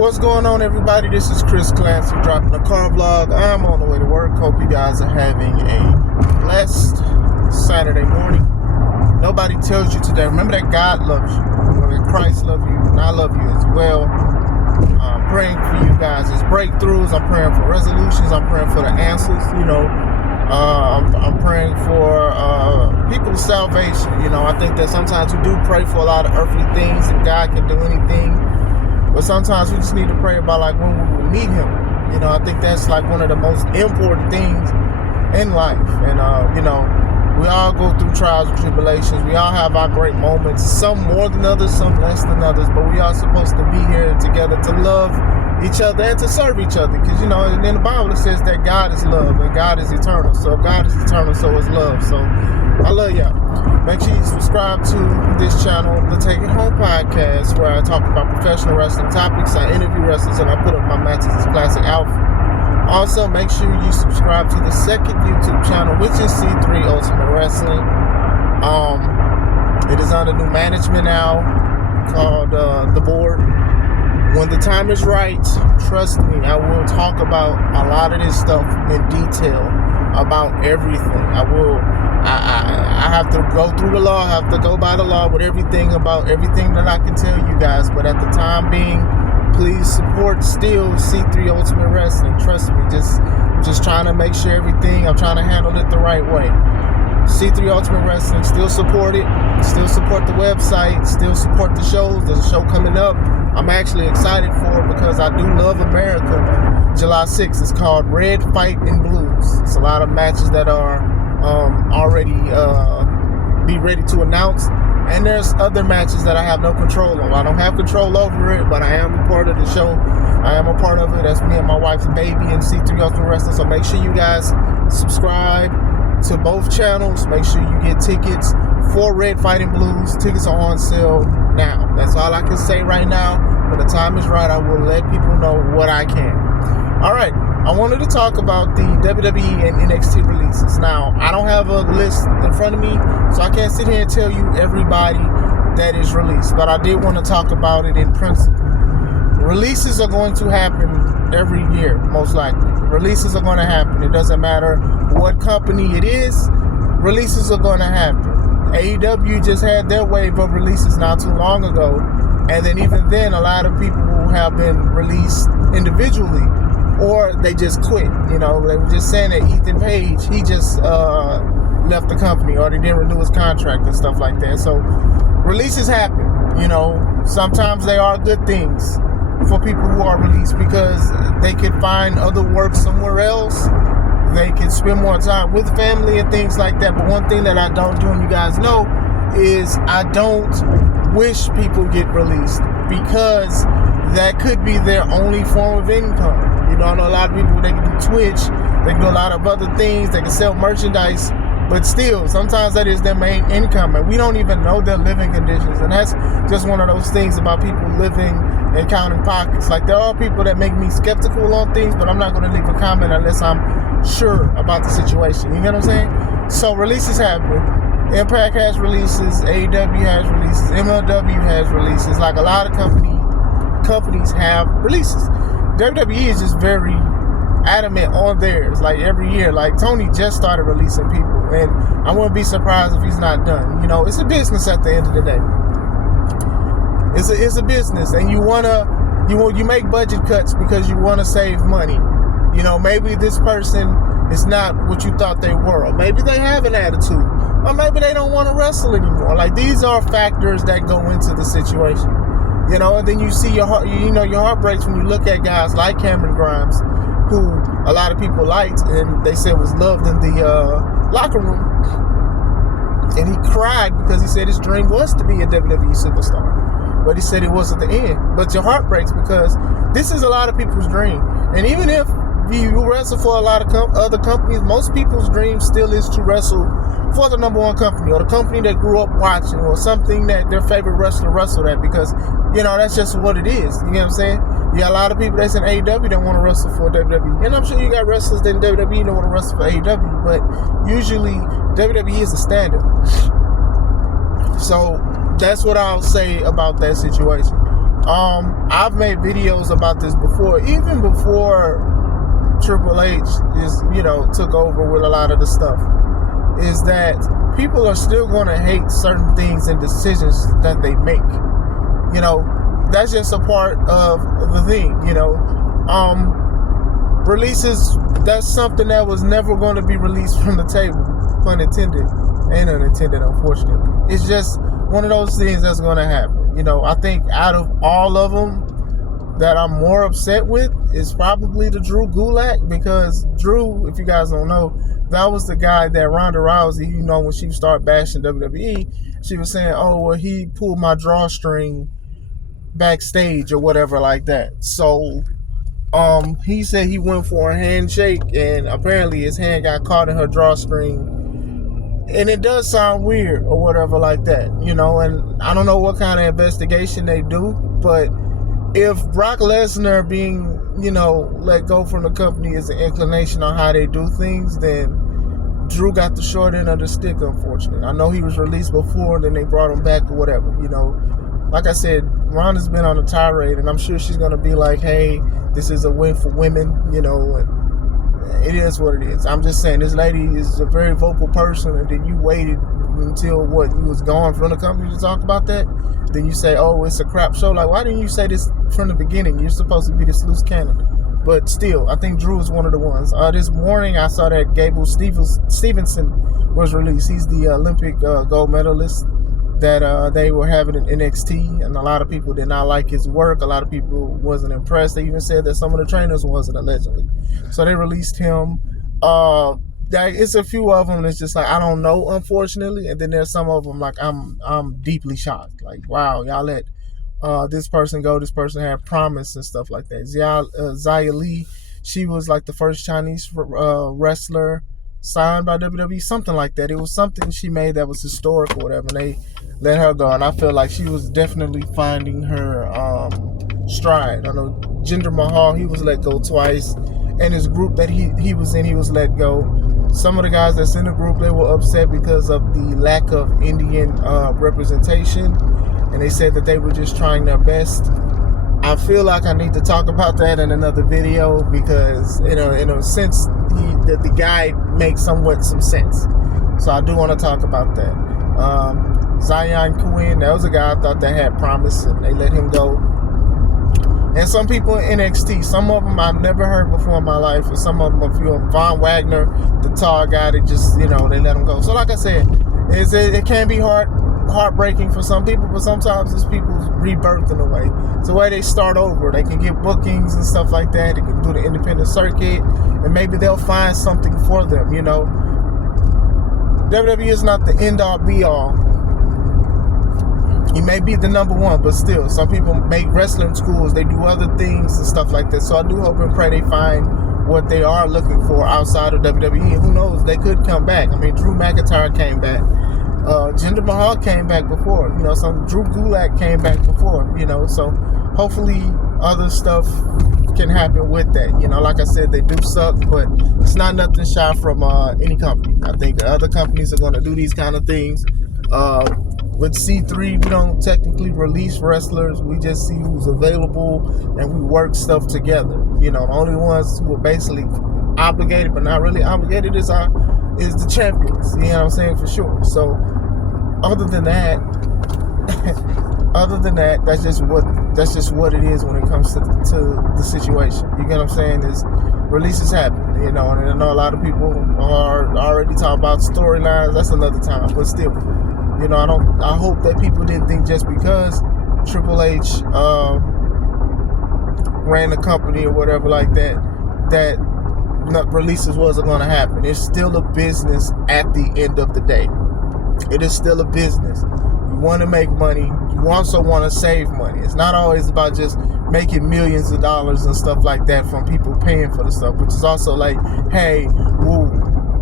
What's going on, everybody? This is Chris Clancy dropping a car vlog. I'm on the way to work. Hope you guys are having a blessed Saturday morning. Nobody tells you today. Remember that God loves you. Remember that Christ loves you, and I love you as well. I'm praying for you guys' breakthroughs. I'm praying for resolutions. I'm praying for the answers. I'm praying for people's salvation. I think that sometimes we do pray for a lot of earthly things, and God can do anything. But sometimes we just need to pray about when we will meet Him. I think that's one of the most important things in life. And we all go through trials and tribulations. We all have our great moments. Some more than others, some less than others. But we are supposed to be here together to love each other and to serve each other. Because in the Bible it says that God is love and God is eternal. So if God is eternal, so is love. So I love y'all. Make sure you subscribe to this channel, the Take It Home podcast, where I talk about professional wrestling topics. I interview wrestlers and I put up my matches as classic outfit. Also, make sure you subscribe to the second YouTube channel, which is C3 Ultimate Wrestling. It is under new management now, called The Board. When the time is right, trust me, I will talk about a lot of this stuff in detail, about everything. I have to go through the law, I have to go by the law with everything about everything that I can tell you guys. But at the time being, please support still C3 Ultimate Wrestling. Trust me, just trying to make sure I'm trying to handle it the right way. C3 Ultimate Wrestling, still support it, still support the website, still support the shows. There's a show coming up I'm actually excited for because I do love America. July 6th, it's called Red Fight and Blues. It's a lot of matches that are already be ready to announce. And there's other matches that I have no control over. I don't have control over it, but I am a part of the show. I am a part of it. That's me and my wife's baby in C3 Ultimate Wrestling. So make sure you guys subscribe to both channels. Make sure you get tickets for Red Fight and Blues. Tickets are on sale now. That's all I can say right now. When the time is right, I will let people know what I can. All right. I wanted to talk about the WWE and NXT releases. Now, I don't have a list in front of me, so I can't sit here and tell you everybody that is released. But I did want to talk about it in principle. Releases are going to happen every year, most likely. Releases are going to happen. It doesn't matter what company it is. Releases are going to happen. AEW just had their wave of releases not too long ago. And then even then, a lot of people have been released individually. Or they just quit. They were just saying that Ethan Page, he just left the company, or they didn't renew his contract and stuff like that. So releases happen. Sometimes they are good things for people who are released because they can find other work somewhere else. They can spend more time with family and things like that. But one thing that I don't do, and you guys know, is I don't wish people get released because that could be their only form of income. I know a lot of people, they can do Twitch, they can do a lot of other things, they can sell merchandise, but still, sometimes that is their main income, and we don't even know their living conditions, and that's just one of those things about people living and counting pockets. There are people that make me skeptical on things, but I'm not going to leave a comment unless I'm sure about the situation, you know what I'm saying? So releases happen. Impact has releases, AEW has releases, MLW has releases, a lot of companies have releases. WWE is just very adamant on theirs, every year. Tony just started releasing people, and I wouldn't be surprised if he's not done. It's a business at the end of the day. It's a business, and you make budget cuts because you want to save money. Maybe this person is not what you thought they were, or maybe they have an attitude, or maybe they don't want to wrestle anymore. These are factors that go into the situation. And then you see your heart breaks when you look at guys like Cameron Grimes, who a lot of people liked and they said was loved in the locker room. And he cried because he said his dream was to be a WWE superstar. But he said it wasn't the end. But your heart breaks because this is a lot of people's dream. And even if you wrestle for a lot of other companies, most people's dream still is to wrestle for the number one company, or the company that grew up watching, or something that their favorite wrestler wrestled at, because that's just what it is. You know what I'm saying? You got a lot of people that's in AEW that want to wrestle for WWE, and I'm sure you got wrestlers in WWE that want to wrestle for AEW, but usually WWE is the standard. So that's what I'll say about that situation. I've made videos about this before, even before Triple H took over with a lot of the stuff, is that people are still going to hate certain things and decisions that they make. That's just a part of the thing, releases, that's something that was never going to be released from the table, pun intended and unintended, unfortunately. It's just one of those things that's going to happen. I think out of all of them, that I'm more upset with is probably the Drew Gulak, because Drew, if you guys don't know, that was the guy that Ronda Rousey, when she started bashing WWE, she was saying, oh, well, he pulled my drawstring backstage or whatever like that. So he said he went for a handshake, and apparently his hand got caught in her drawstring, and it does sound weird or whatever like that, and I don't know what kind of investigation they do, but if Brock Lesnar being, let go from the company is an inclination on how they do things, then Drew got the short end of the stick, unfortunately. I know he was released before, and then they brought him back or whatever, Like I said, Ronda's been on a tirade, and I'm sure she's going to be like, hey, this is a win for women, and it is what it is. I'm just saying, this lady is a very vocal person, and then you waited until you was gone from the company to talk about that. Then you say, oh, it's a crap show. Like, why didn't you say this from the beginning? You're supposed to be this loose cannon. But still, I think Drew is one of the ones. This morning, I saw that Gable Stevenson was released. He's the Olympic gold medalist that they were having in NXT, and a lot of people did not like his work. A lot of people wasn't impressed. They even said that some of the trainers wasn't, allegedly. So they released him. It's a few of them that's just like, I don't know, unfortunately. And then there's some of them like I'm deeply shocked. Like, wow, y'all let this person go. This person had promise and stuff like that. Xia Li, she was like the first Chinese wrestler signed by WWE, something like that. It was something she made that was historic or whatever, and they let her go. And I feel like she was definitely finding her stride. I know Jinder Mahal, he was let go twice, and his group that he was in, he was let go. Some of the guys that's in the group, they were upset because of the lack of Indian representation, and they said that they were just trying their best. I feel like I need to talk about that in another video, because in a sense the guy makes somewhat some sense. So I do want to talk about that. Zion Quinn, that was a guy I thought that had promise, and they let him go. And some people in NXT, some of them I've never heard before in my life, and some of them, a few of them, Von Wagner, the tall guy, that just, they let him go. So like I said, it can be heartbreaking for some people, but sometimes it's people's rebirth in a way. It's the way they start over. They can get bookings and stuff like that. They can do the independent circuit, and maybe they'll find something for them, WWE is not the end-all, be-all. You may be the number one, but still, some people make wrestling schools. They do other things and stuff like that. So I do hope and pray they find what they are looking for outside of WWE. And who knows, they could come back. I mean, Drew McIntyre came back. Jinder Mahal came back before. Some Drew Gulak came back before. So hopefully other stuff can happen with that. Like I said, they do suck, but it's not nothing shy from any company. I think other companies are going to do these kind of things. With C3, we don't technically release wrestlers. We just see who's available, and we work stuff together. The only ones who are basically obligated but not really obligated is the champions. You know what I'm saying? For sure. So other than that, that's just what it is when it comes to the situation. You get what I'm saying? Is releases happen, and I know a lot of people are already talking about storylines. That's another time, but still. I hope that people didn't think just because Triple H ran the company or whatever like that releases wasn't going to happen. It's still a business at the end of the day. It is still a business. You want to make money. You also want to save money. It's not always about just making millions of dollars and stuff like that from people paying for the stuff, which is also like, hey,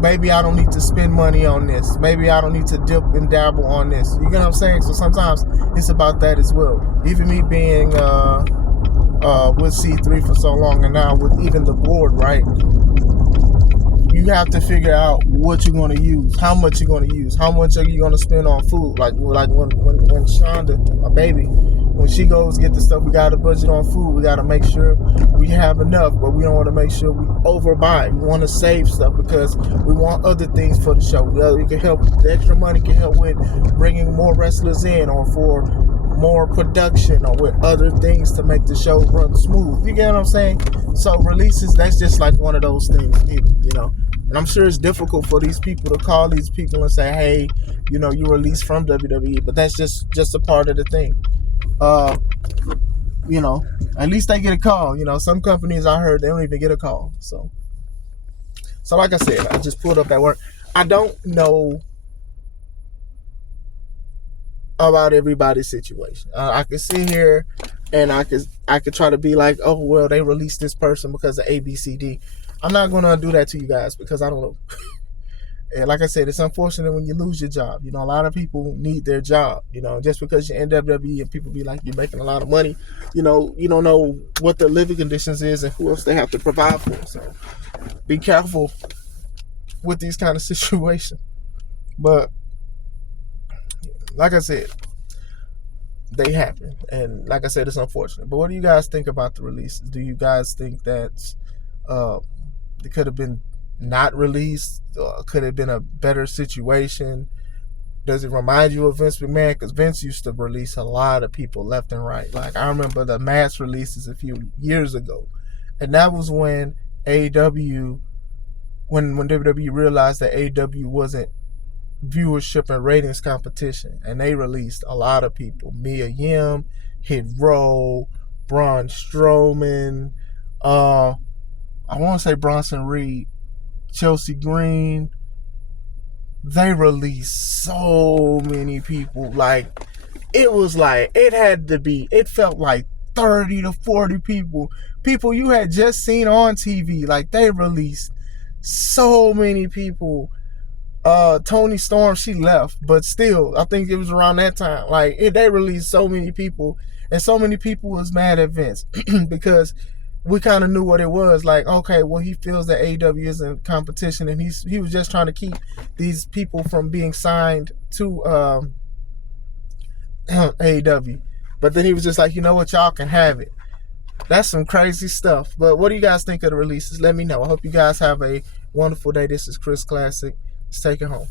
maybe I don't need to spend money on this. Maybe I don't need to dip and dabble on this. You get what I'm saying? So sometimes it's about that as well. Even me being with C3 for so long, and now with even the board, right? You have to figure out what you're going to use, how much you're going to use, how much are you going to spend on food. Like when Shonda, my baby, when she goes get the stuff, we got to budget on food. We got to make sure we have enough, but we don't want to make sure we overbuy. We want to save stuff because we want other things for the show. We can help. The extra money can help with bringing more wrestlers in, or for more production, or with other things to make the show run smooth. You get what I'm saying? So releases, that's just like one of those things, you know. And I'm sure it's difficult for these people to call these people and say, hey, you know, you released from WWE, but that's just a part of the thing. You know, at least they get a call. You know, some companies I heard they don't even get a call. So like I said, I just pulled up at work. I don't know about everybody's situation. I could sit here and I could try to be like, oh well, they released this person because of A, B, C, D. I'm not gonna do that to you guys because I don't know. And like I said, it's unfortunate when you lose your job. You know, a lot of people need their job. You know, just because you're in WWE and people be like, you're making a lot of money, you know, you don't know what their living conditions is and who else they have to provide for. So be careful with these kind of situations. But like I said, they happen. And like I said, it's unfortunate. But what do you guys think about the releases? Do you guys think that it could have been not released? Could have been a better situation? Does it remind you of Vince McMahon? Because Vince used to release a lot of people left and right. Like I remember the mass releases a few years ago, and that was when AEW, when WWE realized that AEW wasn't viewership and ratings competition, and they released a lot of people. Mia Yim, Hit Row, Braun Strowman, I want to say Bronson Reed, Chelsea Green. They released so many people. Like it felt like 30 to 40 people you had just seen on TV. Like they released so many people. Tony Storm, she left, but still, I think it was around that time. Like they released so many people, and so many people was mad at Vince because we kind of knew what it was. Like, okay, well, he feels that AEW is in competition, and he was just trying to keep these people from being signed to AEW. But then he was just like, you know what, y'all can have it. That's some crazy stuff. But what do you guys think of the releases? Let me know. I hope you guys have a wonderful day. This is Chris Classic. Let's take it home.